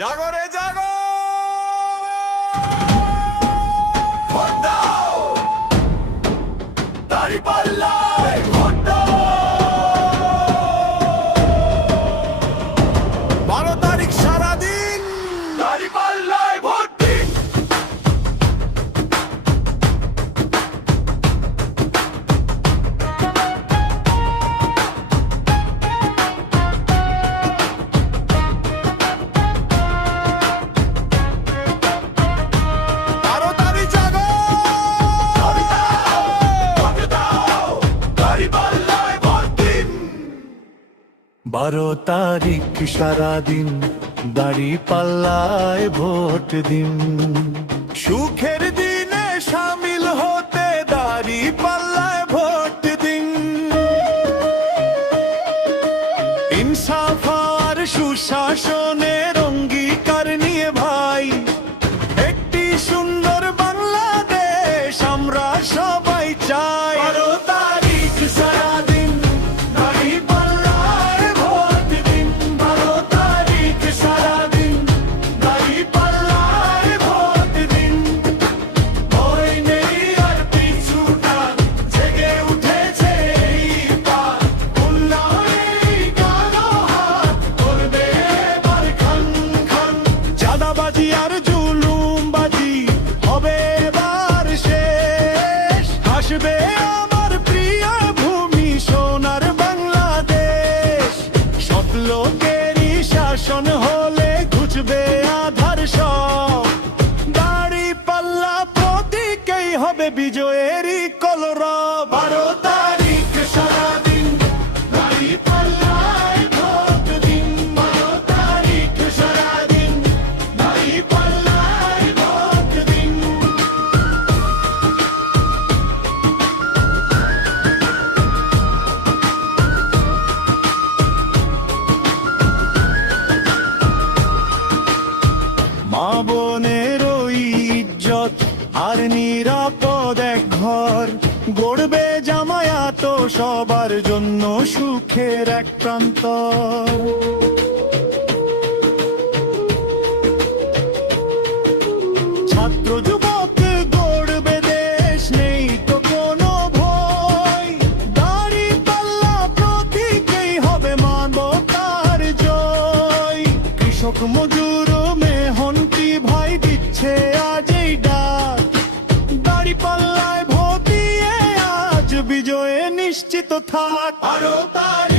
জাগো রে জাগো, দাঁড়িপাল্লায় ভোট দাও। 12 তারিখ সারাদিন দাঁড়িপাল্লায় ভোট দিন। বারো তারিখ সারাদিন দাঁড়িপাল্লায় ভোট দিন। সুখের দিনে শামিল হতে দাঁড়িপাল্লায় ভোট দিন। ইনসাফ আর সুশাসনের অঙ্গীকার নিয়ে ভাই একটি সুন্দর বাংলাদেশ আমরা সবাই চাই। 12 তারিখ সারাদিন দাঁড়িপাল্লায় ভোট দিন। 12 তারিখ সারাদিন দাঁড়িপাল্লায় ভোট দিন। ভয় নেই আর পিছুটান, জেগে উঠেছে এইবার। উন্নয়নেই কালো হাত করবে এবার খান খান। চাঁদাবাজি আর জুলুমবাজি হবে এবার শেষ। হাসবে আমার প্রিয় ভূমি সোনার বাংলাদেশ। সব লোকেরই শাসন হলে ঘুচবে আধার সব। দাঁড়িপাল্লা প্রতীকেই হবে বিজয়েরই কলরব। 12 তারিখ সারাদিন দাঁড়িপাল্লায় ভোট দিন। 12 তারিখ সারাদিন দাঁড়িপাল্লায় ভোট দিন। মা বোনের ওই ইজ্জত আর নিরাপদ এক ঘর গড়বে জামায়াত সবার জন্য সুখের এক প্রান্তর। ছাত্র যুবক গড়বে দেশ, নেই তো কোনো ভয়। দাঁড়িপাল্লা প্রতীকেই হবে মানবতার জয়। কৃষক মজুর মেহনতি ভাই দিচ্ছে আজ এই ডাক। দাঁড়িপাল্লায় ভোট দিয়ে আজ বিজয়ে নিশ্চিত থাক। 12 তারিখ